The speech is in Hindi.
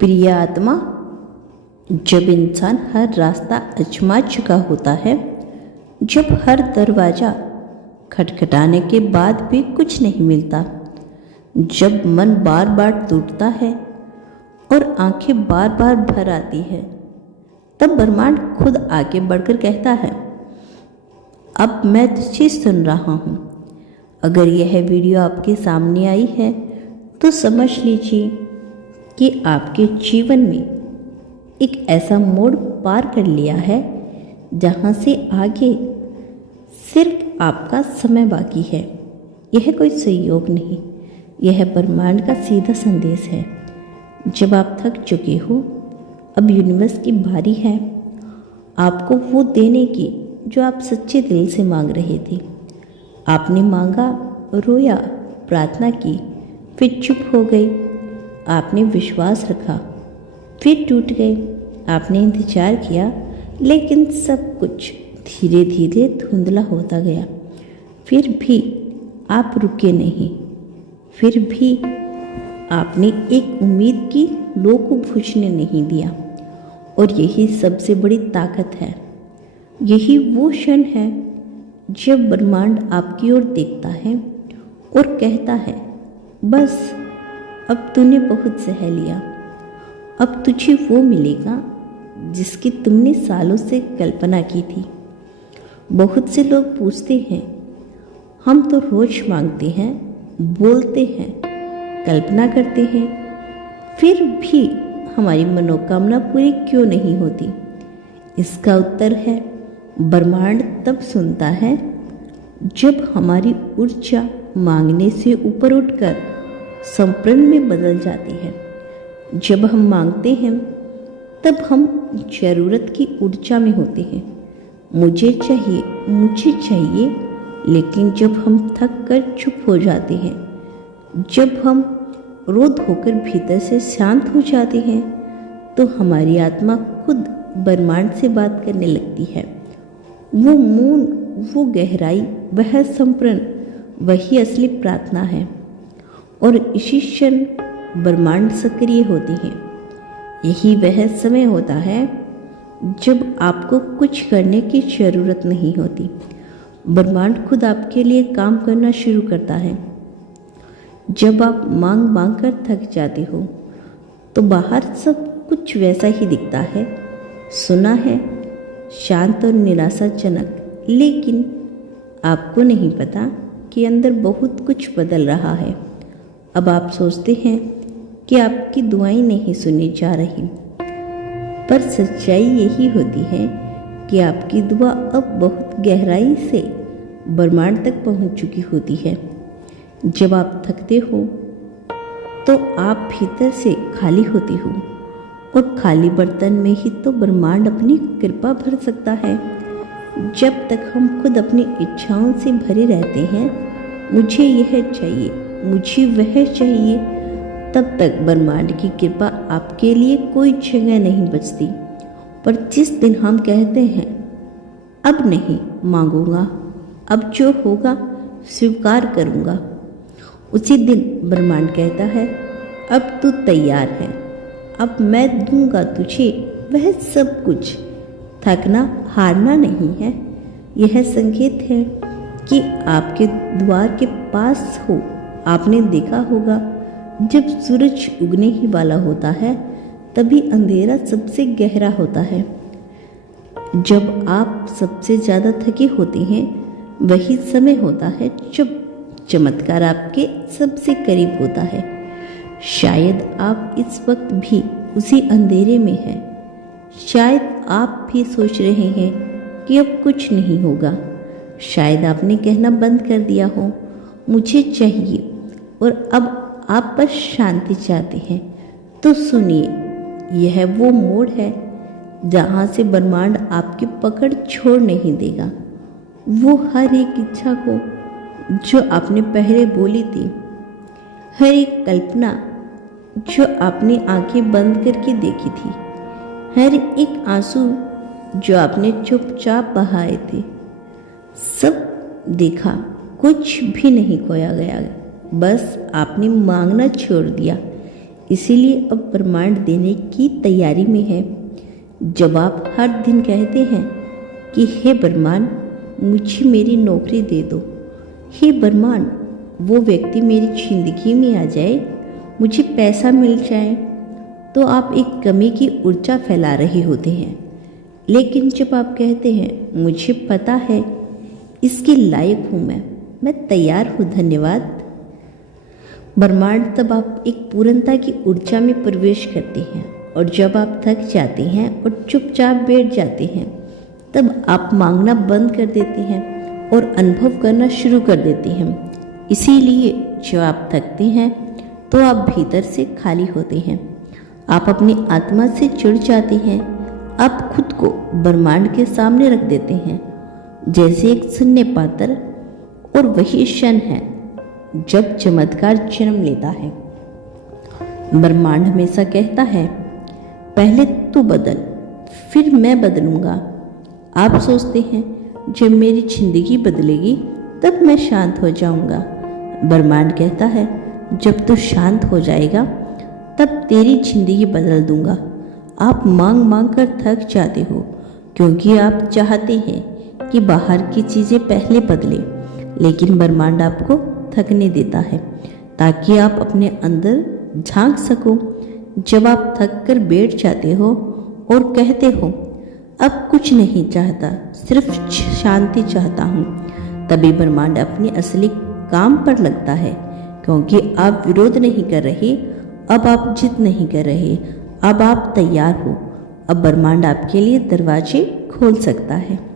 प्रिय आत्मा, जब इंसान हर रास्ता आजमा चुका होता है, जब हर दरवाज़ा खटखटाने के बाद भी कुछ नहीं मिलता, जब मन बार बार टूटता है और आंखें बार बार भर आती है, तब ब्रह्मांड खुद आगे बढ़कर कहता है, अब मैं तुझे सुन रहा हूँ। अगर यह वीडियो आपके सामने आई है तो समझ लीजिए कि आपके जीवन में एक ऐसा मोड़ पार कर लिया है जहाँ से आगे सिर्फ आपका समय बाकी है। यह कोई संयोग नहीं, यह ब्रह्मांड का सीधा संदेश है। जब आप थक चुके हो, अब यूनिवर्स की बारी है आपको वो देने की जो आप सच्चे दिल से मांग रहे थे। आपने मांगा, रोया, प्रार्थना की, फिर चुप हो गई। आपने विश्वास रखा, फिर टूट गए। आपने इंतजार किया, लेकिन सब कुछ धीरे धीरे धुंधला होता गया। फिर भी आप रुके नहीं, फिर भी आपने एक उम्मीद की लो को बुझने नहीं दिया। और यही सबसे बड़ी ताकत है। यही वो क्षण है जब ब्रह्मांड आपकी ओर देखता है और कहता है, बस अब तूने बहुत सह लिया। अब तुझे वो मिलेगा जिसकी तुमने सालों से कल्पना की थी। बहुत से लोग पूछते हैं, हम तो रोज मांगते हैं, बोलते हैं, कल्पना करते हैं, फिर भी हमारी मनोकामना पूरी क्यों नहीं होती? इसका उत्तर है, ब्रह्मांड तब सुनता है जब हमारी ऊर्जा मांगने से ऊपर उठकर संप्रण में बदल जाती है। जब हम मांगते हैं तब हम जरूरत की ऊर्जा में होते हैं। मुझे चाहिए, मुझे चाहिए। लेकिन जब हम थक कर चुप हो जाते हैं, जब हम रोध होकर भीतर से शांत हो जाते हैं, तो हमारी आत्मा खुद ब्रह्मांड से बात करने लगती है। वो मौन, वो गहराई, वह संप्रण, वही असली प्रार्थना है। और इसी क्षण ब्रह्मांड सक्रिय होती है। यही वह समय होता है जब आपको कुछ करने की जरूरत नहीं होती। ब्रह्मांड खुद आपके लिए काम करना शुरू करता है। जब आप मांग मांग कर थक जाते हो तो बाहर सब कुछ वैसा ही दिखता है, सुना है, शांत और निराशाजनक। लेकिन आपको नहीं पता कि अंदर बहुत कुछ बदल रहा है। अब आप सोचते हैं कि आपकी दुआएं नहीं सुनी जा रही, पर सच्चाई यही होती है कि आपकी दुआ अब बहुत गहराई से ब्रह्मांड तक पहुंच चुकी होती है। जब आप थकते हो तो आप भीतर से खाली होते हो, और खाली बर्तन में ही तो ब्रह्मांड अपनी कृपा भर सकता है। जब तक हम खुद अपनी इच्छाओं से भरे रहते हैं, मुझे यह चाहिए, मुझे वह चाहिए, तब तक ब्रह्मांड की कृपा आपके लिए कोई जगह नहीं बचती। पर जिस दिन हम कहते हैं, अब नहीं मांगूंगा, अब जो होगा स्वीकार करूंगा, उसी दिन ब्रह्मांड कहता है, अब तू तैयार है, अब मैं दूंगा तुझे वह सब कुछ। थकना, हारना नहीं है। यह संकेत है कि आपके द्वार के पास हो। आपने देखा होगा, जब सूरज उगने ही वाला होता है, तभी अंधेरा सबसे गहरा होता है। जब आप सबसे ज़्यादा थके होते हैं, वही समय होता है जब चमत्कार आपके सबसे करीब होता है। शायद आप इस वक्त भी उसी अंधेरे में हैं। शायद आप भी सोच रहे हैं कि अब कुछ नहीं होगा। शायद आपने कहना बंद कर दिया हो, मुझे चाहिए, और अब आप बस शांति चाहते हैं। तो सुनिए, यह वो मोड़ है जहाँ से ब्रह्मांड आपकी पकड़ छोड़ नहीं देगा। वो हर एक इच्छा को जो आपने पहले बोली थी, हर एक कल्पना जो आपने आंखें बंद करके देखी थी, हर एक आंसू जो आपने चुपचाप बहाए थे, सब देखा। कुछ भी नहीं खोया गया, बस आपने मांगना छोड़ दिया। इसीलिए अब ब्रह्मांड देने की तैयारी में है। जब आप हर दिन कहते हैं कि हे ब्रह्मांड, मुझे मेरी नौकरी दे दो, हे ब्रह्मांड, वो व्यक्ति मेरी जिंदगी में आ जाए, मुझे पैसा मिल जाए, तो आप एक कमी की ऊर्जा फैला रहे होते हैं। लेकिन जब आप कहते हैं मुझे पता है इसके लायक हूँ मैं तैयार हूँ, धन्यवाद, ब्रह्मांड तब आप एक पूर्णता की ऊर्जा में प्रवेश करते हैं। और जब आप थक जाते हैं और चुपचाप बैठ जाते हैं, तब आप मांगना बंद कर देते हैं और अनुभव करना शुरू कर देते हैं। इसीलिए जब आप थकते हैं तो आप भीतर से खाली होते हैं, आप अपनी आत्मा से जुड़ जाते हैं, आप खुद को ब्रह्मांड के सामने रख देते हैं जैसे एक शून्य पात्र। और वही क्षण है जब चमत्कार जन्म लेता है। ब्रह्मांड हमेशा कहता है, पहले तू बदल, फिर मैं बदलूंगा। आप सोचते हैं जब मेरी जिंदगी बदलेगी तब मैं शांत हो जाऊंगा। ब्रह्मांड कहता है, जब तू शांत हो जाएगा तब तेरी जिंदगी बदल दूंगा। आप मांग मांग कर थक जाते हो क्योंकि आप चाहते हैं कि बाहर की चीज़ें पहले बदले, लेकिन ब्रह्मांड आपको थकने देता है ताकि आप अपने अंदर झांक सको। जब आप थक कर बैठ जाते हो और कहते हो अब कुछ नहीं चाहता, सिर्फ शांति चाहता हूँ, तभी ब्रह्मांड अपने असली काम पर लगता है। क्योंकि आप विरोध नहीं कर रहे, अब आप जिद नहीं कर रहे, अब आप तैयार हो। अब ब्रह्मांड आपके लिए दरवाजे खोल सकता है।